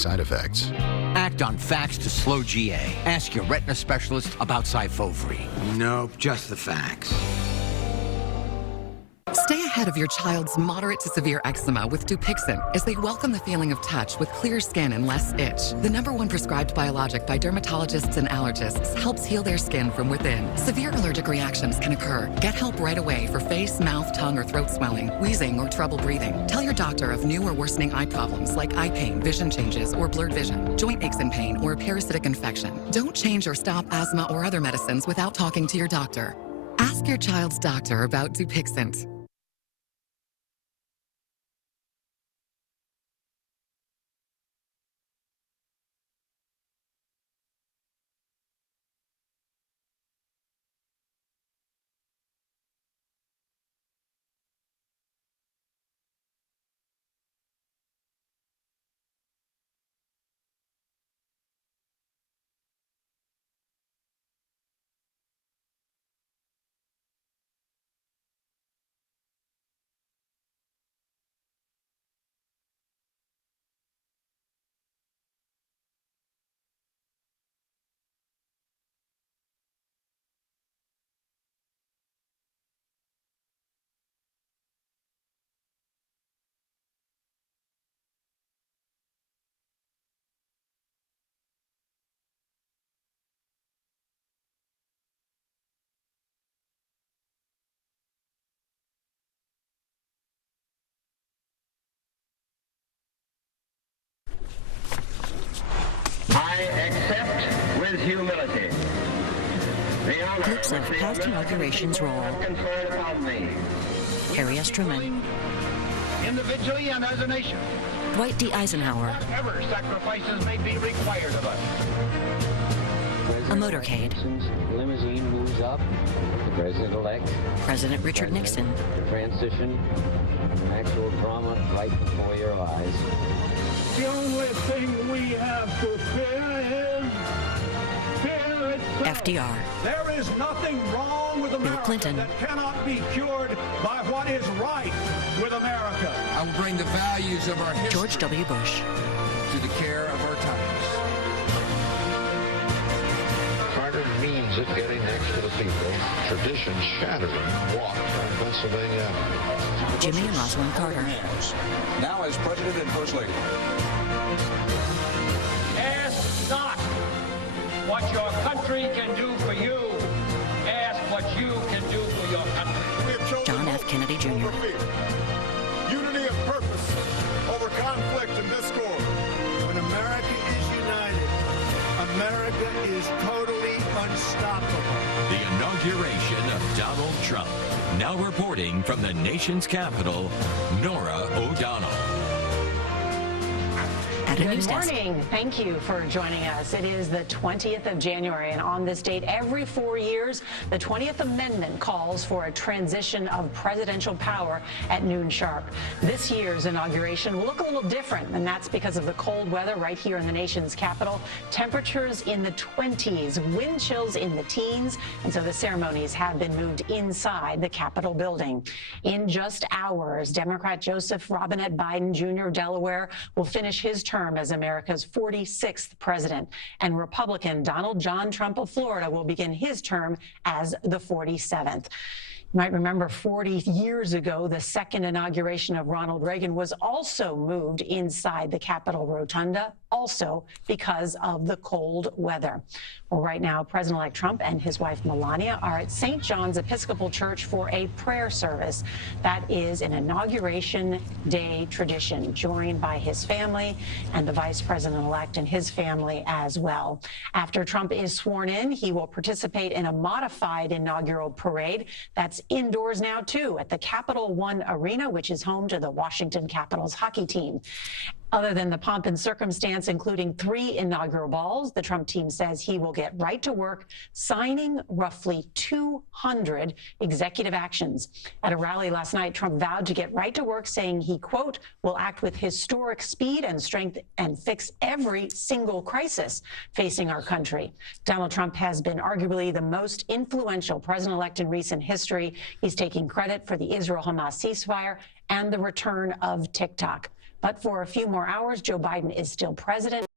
Side effects. Act on facts to slow GA. Ask your retina specialist about Syfovre. Nope, just the facts. Stay ahead of your child's moderate to severe eczema with Dupixent as they welcome the feeling of touch with clear skin and less itch. The #1 prescribed biologic by dermatologists and allergists helps heal their skin from within. Severe allergic reactions can occur. Get help right away for face, mouth, tongue, or throat swelling, wheezing, or trouble breathing. Tell your doctor of new or worsening eye problems like eye pain, vision changes, or blurred vision, joint aches and pain, or a parasitic infection. Don't change or stop asthma or other medicines without talking to your doctor. Ask your child's doctor about Dupixent. I accept with humility the honor Clips of past inaugurations roll. conferred upon me. Harry S. Truman, Individually and as a nation, Dwight D. Eisenhower, whatever sacrifices may be required of us. a motorcade, Limousine moves up. The president-elect. President Richard Nixon, The transition. Actual drama right before your eyes. The only thing we have to fear is fear itself. FDR, There is nothing wrong with America Clinton. that cannot be cured by what is right with America. I will bring the values of our history George W. Bush, to the care of our times. Carter means it getting next to the people. Tradition shattering walk on Pennsylvania Avenue. Jimmy and Rosalind Carter, Now as President and First Lady. Ask not what your country can do for you. Ask what you can do for your country. John F. Kennedy Jr., Unity of purpose over conflict and discord. When America is united, America is totally unstoppable. The inauguration of Donald Trump. Now reporting from the nation's capital, Norah O'Donnell. at a Good news desk. morning. Thank you for joining us. It is the 20th of January, and on this date, every 4 years, the 20th Amendment calls for a transition of presidential power at noon sharp. This year's inauguration will look a little different, and that's because of the cold weather right here in the nation's capital. Temperatures in the 20s, wind chills in the teens, and so the ceremonies have been moved inside the Capitol building. In just hours, Democrat Joseph Robinette Biden Jr. of Delaware will finish his term as America's 46th president, and Republican Donald John Trump of Florida will begin his term as the 47th. You might remember 40 years ago, the second inauguration of Ronald Reagan was also moved inside the Capitol Rotunda, also because of the cold weather. Well, right now, President-elect Trump and his wife Melania are at St. John's Episcopal Church for a prayer service. That is an inauguration day tradition, joined by his family and the vice president-elect and his family as well. After Trump is sworn in, he will participate in a modified inaugural parade that's indoors now, too, at the Capital One Arena, which is home to the Washington Capitals hockey team. Other than the pomp and circumstance, including 3 inaugural balls, the Trump team says he will get right to work signing roughly 200 executive actions. At a rally last night, Trump vowed to get right to work, saying he, quote, will act with historic speed and strength and fix every single crisis facing our country. Donald Trump has been arguably the most influential president-elect in recent history. He's taking credit for the Israel-Hamas ceasefire and the return of TikTok. But for a few more hours, Joe Biden is still president.